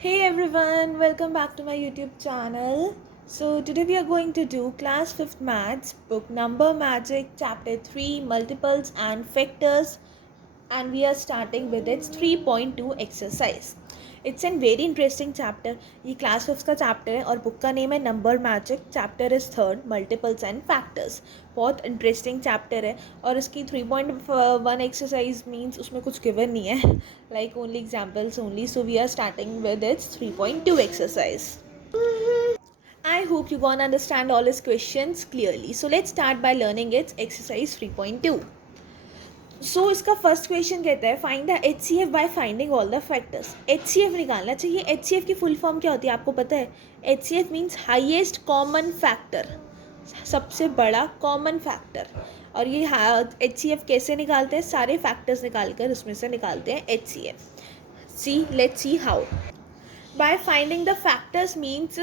Hey everyone, welcome back to my YouTube channel. So today we are going to do class 5th maths book number magic chapter 3 multiples and factors, and we are starting with its 3.2 exercise. It's a very interesting chapter. ये class 5 का chapter है और book का name है number magic. Chapter is third multiples and factors. बहुत interesting chapter है और इसकी 3.1 एक्सरसाइज मीन्स उसमें कुछ गिवन नहीं है, like only examples only. So we are starting with its 3.2 exercise. I hope you gonna understand all his questions clearly. So let's start by learning its exercise 3.2. So इसका first question कहता है find the H C F by finding all the factors. H C F निकालना चाहिए. H C F की full form क्या होती है आपको पता है? H C F means highest common factor, सबसे बड़ा कॉमन फैक्टर. और ये एच सी एफ कैसे निकालते हैं? सारे फैक्टर्स निकाल कर उसमें से निकालते हैं H C F. See let's see how. By finding the factors means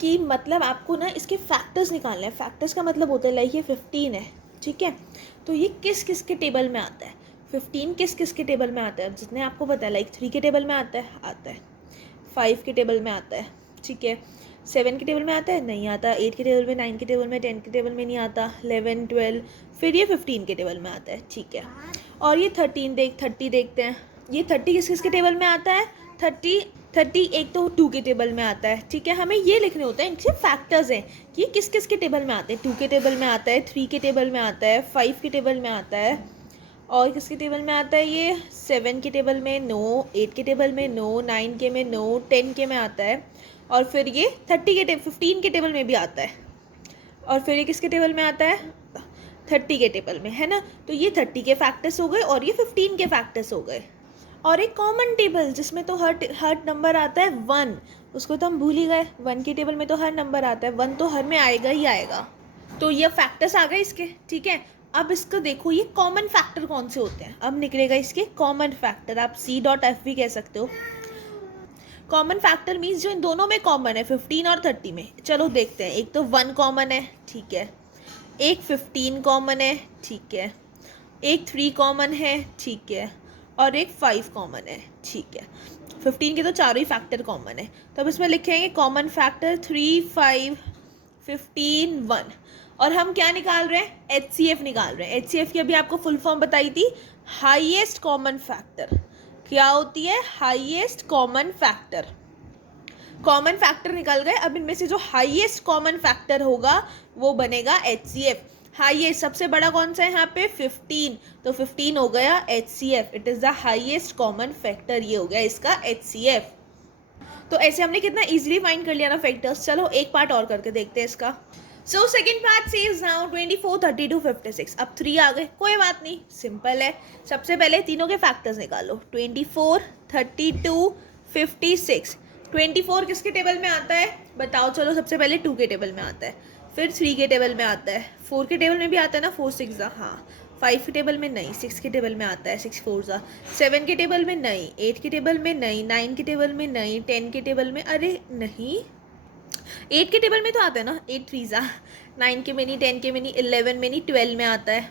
कि मतलब आपको ना इसके फैक्टर्स निकालने हैं. फैक्टर्स का मतलब होता है लाइक ये 15 है, ठीक है, तो ये किस किस के टेबल में आता है? 15 किस किस के टेबल में आता है? जितने आपको पता है लाइक 3 के टेबल में आता है 5 के टेबल में आता है, ठीक है, 7 के टेबल में आता है, नहीं आता, 8 के टेबल में, 9 के टेबल में, 10 के टेबल में नहीं आता, 11 12, फिर ये 15 के टेबल में आता है, ठीक है. और ये 30 देखते हैं. ये 30 किस किस के टेबल में आता है? 30 एक तो 2 के टेबल में आता है, ठीक है. हमें ये लिखने होते हैं, इनसे फैक्टर्स हैं कि किस किस के टेबल में आते हैं. 2 के टेबल में आता है, 3 के टेबल में आता है, 5 के टेबल में आता है, और किसके टेबल में आता है? ये 7 के टेबल में नो, 8 के टेबल में नो, 9 के में नो, 10 के में आता है, और फिर ये 15 के टेबल में भी आता है, और फिर ये किसके टेबल में आता है? 30 के टेबल में, है ना. तो ये 30 के फैक्टर्स हो गए और ये 15 के फैक्टर्स हो गए. और एक कॉमन टेबल जिसमें तो हर नंबर आता है 1, उसको तो हम भूल ही गए. 1 के टेबल में तो हर नंबर आता है, 1 तो हर में आएगा ही आएगा. तो ये फैक्टर्स आ गए इसके, ठीक है. अब इसको देखो ये कॉमन फैक्टर कौन से होते हैं. अब निकलेगा इसके कॉमन फैक्टर. आप C.F भी कह सकते हो. कॉमन फैक्टर मीन्स जो इन दोनों में कॉमन है, 15 और 30 में. चलो देखते हैं. एक तो 1 कॉमन है, ठीक है, एक 15 कॉमन है, ठीक है, एक 3 कॉमन है, ठीक है, और एक 5 कॉमन है, ठीक है. 15 के तो चारों ही फैक्टर कॉमन है, तो अब इसमें लिखेंगे कॉमन फैक्टर 3 5 15 1. और हम क्या निकाल रहे हैं? एच सी एफ निकाल रहे हैं. एच सी एफ की अभी आपको फुल फॉर्म बताई थी, हाईएस्ट कॉमन फैक्टर. क्या होती है? Highest common factor. Common factor निकल गए. अब इनमें से जो हाईएस्ट कॉमन फैक्टर होगा वो बनेगा एच सी एफ. हाईएस्ट सबसे बड़ा कौन सा है यहाँ पे? 15. तो 15 हो गया H C F. It is the highest common factor. ये हो गया इसका एच सी एफ. तो ऐसे हमने कितना इजीली फाइंड कर लिया ना फैक्टर्स. चलो एक पार्ट और करके देखते हैं इसका. So second part says now 24 32 56. अब 3 आ गए, कोई बात नहीं, सिंपल है. सबसे पहले तीनों के फैक्टर्स निकालो. 24 32 56. 24 किसके टेबल में आता है बताओ? चलो सबसे पहले 2 के टेबल में आता है, फिर 3 के टेबल में आता है, 4 के टेबल में भी आता है ना, 4 6 हाँ. 5 के टेबल में नहीं, 6 के टेबल में आता है, 6 4 7 के टेबल में नहीं, 8 के टेबल में नहीं, 9 के टेबल में नहीं, 10 के टेबल में, अरे नहीं, 8 के टेबल में तो आता है ना, 8 3 9 के में नहीं, 10 के में नहीं, 11 में नहीं, 12 में आता है.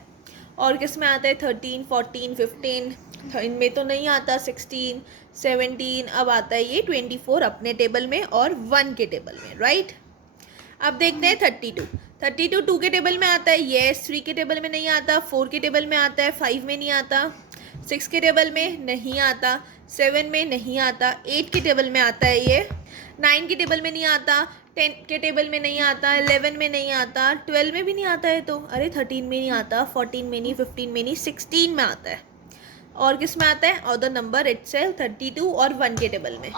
और किस में आता है? 13 14 15. इनमें तो नहीं आता. 16 17. अब आता है ये 24 अपने टेबल में और 1 के टेबल में, राइट. अब देखते हैं 32 2 के टेबल में आता है, येस. 3 के टेबल में नहीं आता, 4 के टेबल में आता है, 5 में नहीं आता, 6 के टेबल में नहीं आता, 7 में नहीं आता, 8 के टेबल में आता है ये, 9 के टेबल में नहीं आता, 10 के टेबल में नहीं आता, 11 में नहीं आता, 12 में भी नहीं आता है, तो अरे 13 में नहीं आता, 14 में नहीं, 15 में नहीं, 16 में आता है. और किस में आता है? और द नंबर इटसेल्फ 32 और 1 के टेबल में,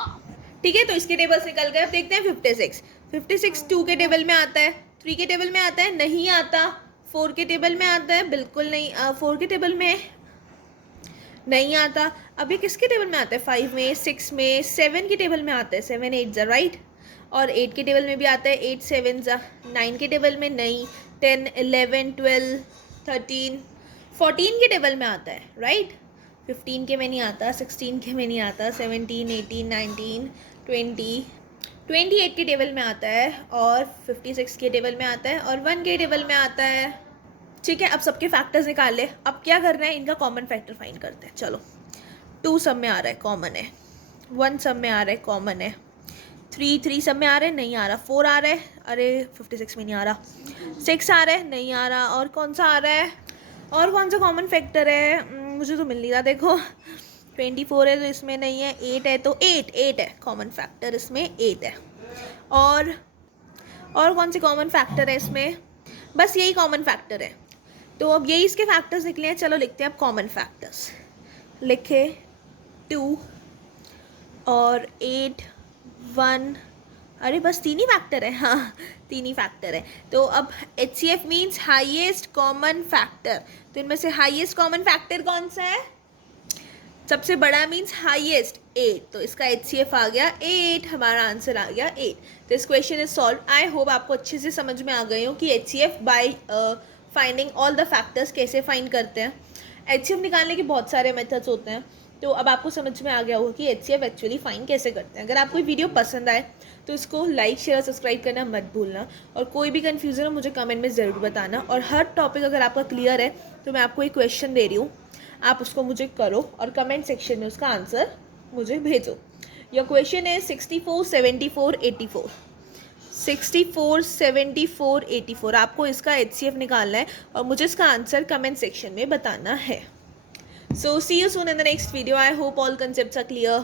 ठीक है. तो इसके टेबल से निकल गए. अब देखते हैं 56 2 के टेबल में आता है, 3 के टेबल में आता है, नहीं आता, 4 के टेबल में आता है, बिल्कुल नहीं, 4 के टेबल में नहीं आता. अब ये किसके टेबल में आता है? 5 में, 6 में, 7 के टेबल में आता है, 7 8 राइट. और 8 के टेबल में भी आता है, 8 7 9 के टेबल में नहीं, 10 11 12 13 14 के टेबल में आता है, राइट. 15 के में नहीं आता, 16 के में नहीं आता, 17 18 19 20 28 के टेबल में आता है, और 56 के टेबल में आता है, और 1 के टेबल में आता है, ठीक है. अब सबके फैक्टर्स निकाल ले. अब क्या करना है? इनका कॉमन फैक्टर फाइंड करते हैं. चलो 2 सब में आ रहा है, कॉमन है. 1 सब में आ रहा है, कॉमन है। 3 सब में आ रहा है, नहीं आ रहा। 4 आ रहा है, अरे 56 में नहीं आ रहा। 6 आ रहा है, नहीं आ रहा। और कौन सा आ रहा है, और कौन सा कॉमन फैक्टर है, मुझे तो मिल नहीं रहा। देखो 24 है तो इसमें नहीं है। 8 है तो 8 है कॉमन फैक्टर, इसमें 8 है। और कौन से कॉमन फैक्टर है इसमें, बस यही कॉमन फैक्टर है। तो अब यही इसके फैक्टर्स निकले हैं। चलो लिखते हैं अब कॉमन फैक्टर्स। लिखे 2 और 8, 1, अरे बस 3 ही फैक्टर है। हाँ 3 ही फैक्टर है। तो अब HCF means highest common factor. तो इनमें से हाईएस्ट कॉमन फैक्टर कौन सा है, सबसे बड़ा मीन्स हाईएस्ट 8। तो इसका HCF आ गया 8, हमारा आंसर आ गया 8। तो इस question is solve. I hope आपको अच्छे से समझ में आ गई हो कि HCF bye finding all the factors कैसे फाइंड करते हैं। HCF निकालने के बहुत सारे मेथड्स होते हैं। तो अब आपको समझ में आ गया होगा कि HCF एक्चुअली फाइंड कैसे करते हैं। अगर आपको वीडियो पसंद आए तो इसको लाइक शेयर सब्सक्राइब करना मत भूलना। और कोई भी कन्फ्यूज़न हो मुझे कमेंट में ज़रूर बताना। और हर टॉपिक अगर आपका क्लियर है तो मैं आपको एक क्वेश्चन दे रही हूँ, आप उसको मुझे करो और कमेंट सेक्शन में उसका आंसर मुझे भेजो। योर क्वेश्चन है 64, 74, 84। 64, 74, 84 आपको इसका HCF निकालना है और मुझे इसका आंसर कमेंट सेक्शन में बताना है। So see you soon in the next video. I hope all concepts are clear.